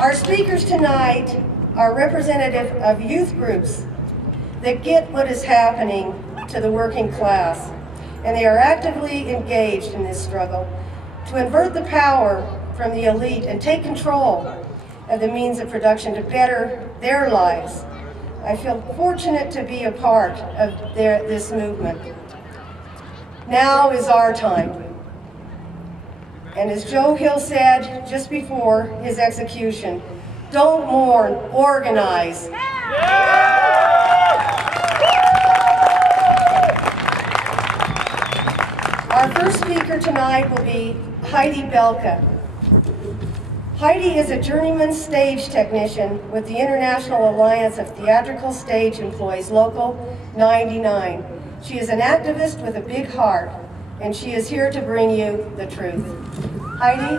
Our speakers tonight are representative of youth groups that get what is happening to the working class, and they are actively engaged in this struggle to invert the power from the elite and take control of the means of production to better their lives. I feel fortunate to be a part of this movement. Now is our time. And as Joe Hill said just before his execution, don't mourn, organize. Our first speaker tonight will be Heidi Belka. Heidi is a journeyman stage technician with the International Alliance of Theatrical Stage Employees, Local 99. She is an activist with a big heart, and she is here to bring you the truth. Heidi?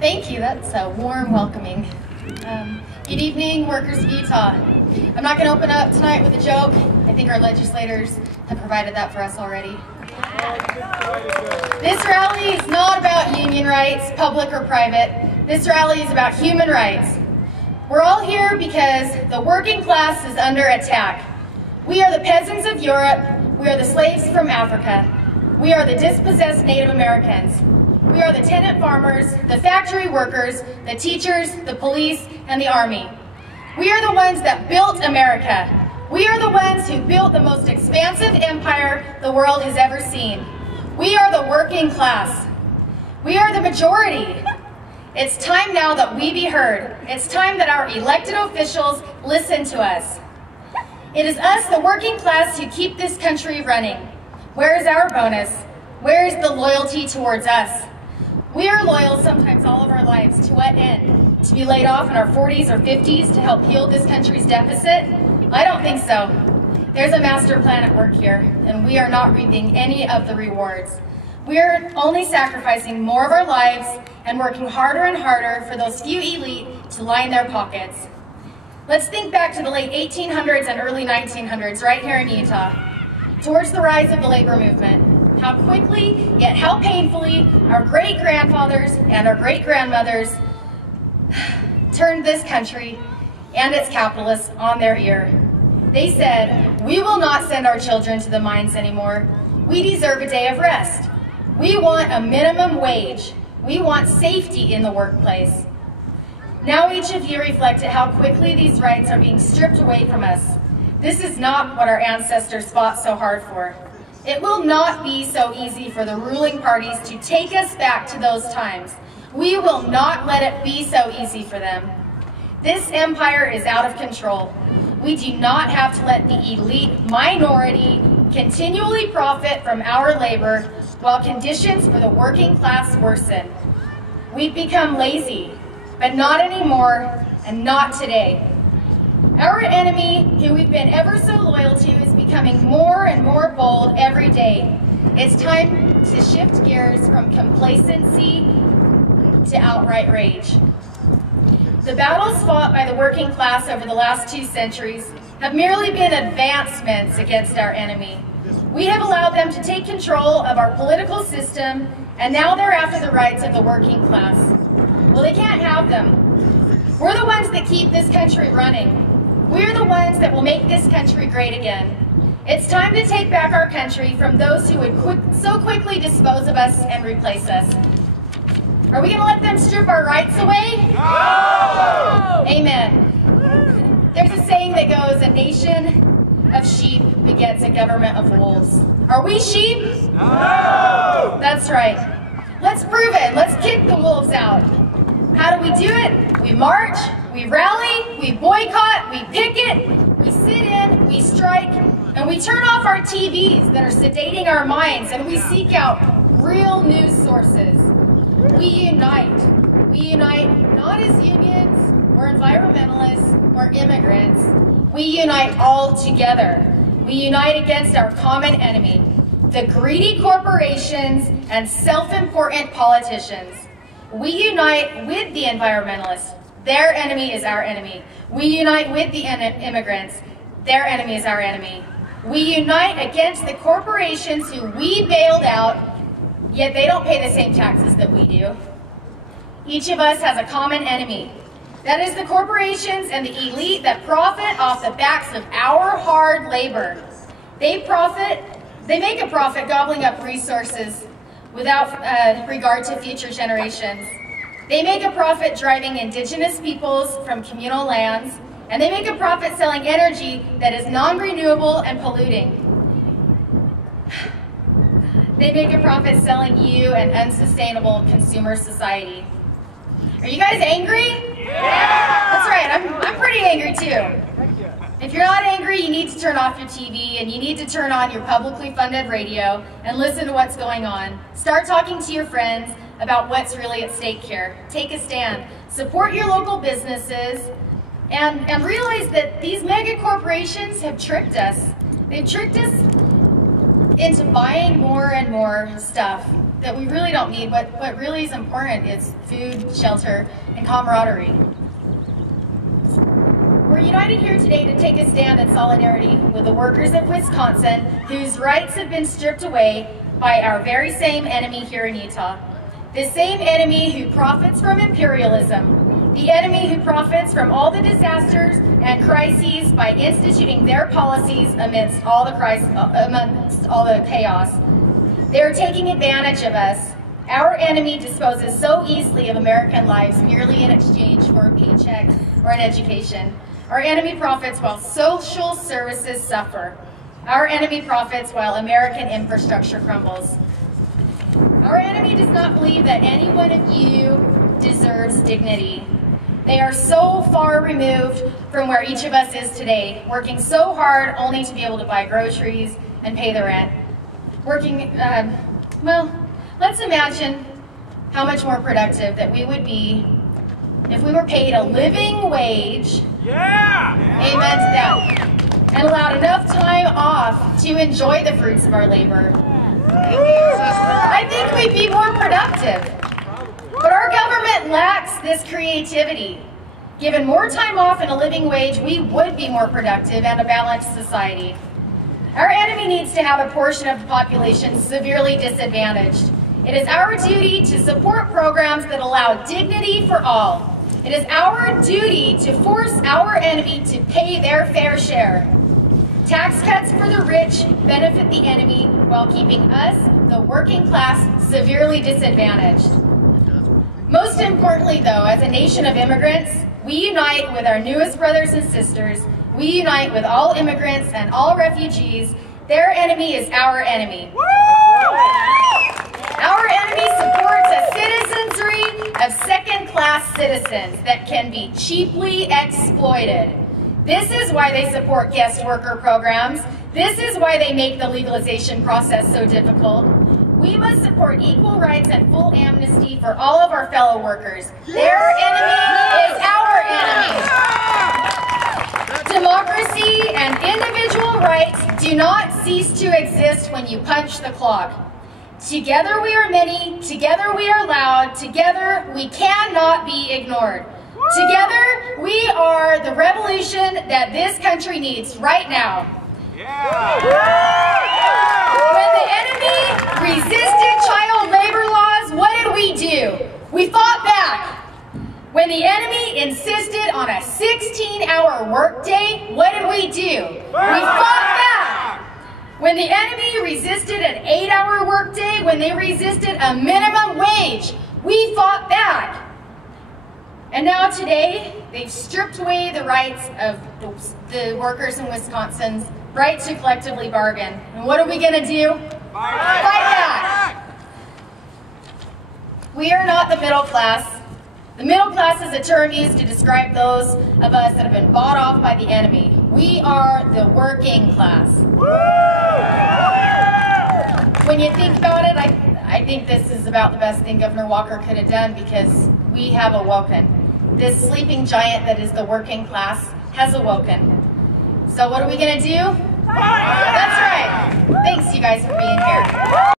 Thank you, that's a warm welcoming. Good evening, workers of Utah. I'm not going to open up tonight with a joke. I think our legislators have provided that for us already. This rally is not about union rights, public or private. This rally is about human rights. We're all here because the working class is under attack. We are the peasants of Europe. We are the slaves from Africa. We are the dispossessed Native Americans. We are the tenant farmers, the factory workers, the teachers, the police, and the army. We are the ones that built America. We are the ones who built the most expansive empire the world has ever seen. We are the working class. We are the majority. It's time now that we be heard. It's time that our elected officials listen to us. It is us, the working class, who keep this country running. Where is our bonus? Where is the loyalty towards us? We are loyal sometimes all of our lives. To what end? To be laid off in our 40s or 50s to help heal this country's deficit? I don't think so. There's a master plan at work here, and we are not reaping any of the rewards. We are only sacrificing more of our lives and working harder and harder for those few elite to line their pockets. Let's think back to the late 1800s and early 1900s right here in Utah, towards the rise of the labor movement. How quickly, yet how painfully, our great-grandfathers and our great-grandmothers turned this country and its capitalists on their ear. They said, "We will not send our children to the mines anymore. We deserve a day of rest. We want a minimum wage. We want safety in the workplace." Now each of you reflect at how quickly these rights are being stripped away from us. This is not what our ancestors fought so hard for. It will not be so easy for the ruling parties to take us back to those times. We will not let it be so easy for them. This empire is out of control. We do not have to let the elite minority continually profit from our labor while conditions for the working class worsen. We've become lazy, but not anymore, and not today. Our enemy, who we've been ever so loyal to, is becoming more and more bold every day. It's time to shift gears from complacency to outright rage. The battles fought by the working class over the last 2 centuries have merely been advancements against our enemy. We have allowed them to take control of our political system, and now they're after the rights of the working class. Well, they can't have them. We're the ones that keep this country running. We're the ones that will make this country great again. It's time to take back our country from those who would so quickly dispose of us and replace us. Are we going to let them strip our rights away? No! Amen. There's a saying that goes, "A nation of sheep begets a government of wolves." Are we sheep? No! That's right. Let's prove it. Let's kick the wolves out. How do we do it? We march, we rally, we boycott, we picket, we sit in, we strike, and we turn off our TVs that are sedating our minds, and we seek out real news sources. We unite. We unite not as unions or environmentalists or immigrants. We unite all together. We unite against our common enemy, the greedy corporations and self-important politicians. We unite with the environmentalists. Their enemy is our enemy. We unite with the immigrants. Their enemy is our enemy. We unite against the corporations who we bailed out, yet they don't pay the same taxes that we do. Each of us has a common enemy. That is the corporations and the elite that profit off the backs of our hard labor. They make a profit gobbling up resources without regard to future generations. They make a profit driving indigenous peoples from communal lands, and they make a profit selling energy that is non-renewable and polluting. They make a profit selling you an unsustainable consumer society. Are you guys angry? Yeah! That's right, I'm pretty angry too. If you're not angry, you need to turn off your TV and you need to turn on your publicly funded radio and listen to what's going on. Start talking to your friends about what's really at stake here. Take a stand. Support your local businesses and realize that these mega corporations have tricked us. They've tricked us into buying more and more stuff that we really don't need. What really is important is food, shelter, and camaraderie. We're united here today to take a stand in solidarity with the workers of Wisconsin whose rights have been stripped away by our very same enemy here in Utah. The same enemy who profits from imperialism. The enemy who profits from all the disasters and crises by instituting their policies amidst all the chaos. They're taking advantage of us. Our enemy disposes so easily of American lives merely in exchange for a paycheck or an education. Our enemy profits while social services suffer. Our enemy profits while American infrastructure crumbles. Our enemy does not believe that any one of you deserves dignity. They are so far removed from where each of us is today, working so hard only to be able to buy groceries and pay the rent. Well, let's imagine how much more productive that we would be if we were paid a living wage. Yeah! Amen to that. And allowed enough time off to enjoy the fruits of our labor. I think we'd be more productive. But our government lacks this creativity. Given more time off and a living wage, we would be more productive and a balanced society. Our enemy needs to have a portion of the population severely disadvantaged. It is our duty to support programs that allow dignity for all. It is our duty to force our enemy to pay their fair share. Tax cuts for the rich benefit the enemy while keeping us, the working class, severely disadvantaged. Most importantly, though, as a nation of immigrants, we unite with our newest brothers and sisters. We unite with all immigrants and all refugees. Their enemy is our enemy. Our enemy supports a citizenry of second-class citizens that can be cheaply exploited. This is why they support guest worker programs. This is why they make the legalization process so difficult. We must support equal rights and full amnesty for all of our fellow workers. Their enemy is our enemy. Democracy and individual rights do not cease to exist when you punch the clock. Together we are many, together we are loud, together we cannot be ignored. Together we are the revolution that this country needs right now. When the enemy resisted child labor laws, what did we do? We fought back. When the enemy insisted on a 16-hour workday, what did we do? We fought back. When the enemy resisted an 8-hour workday, when they resisted a minimum wage, we fought back. And now today, they've stripped away the rights of the workers in Wisconsin's right to collectively bargain. And what are we going to do? Fight back. We are not the middle class. The middle class is a term used to describe those of us that have been bought off by the enemy. We are the working class. When you think about it, I think this is about the best thing Governor Walker could have done because we have awoken. This sleeping giant that is the working class has awoken. So what are we going to do? That's right. Thanks you guys for being here.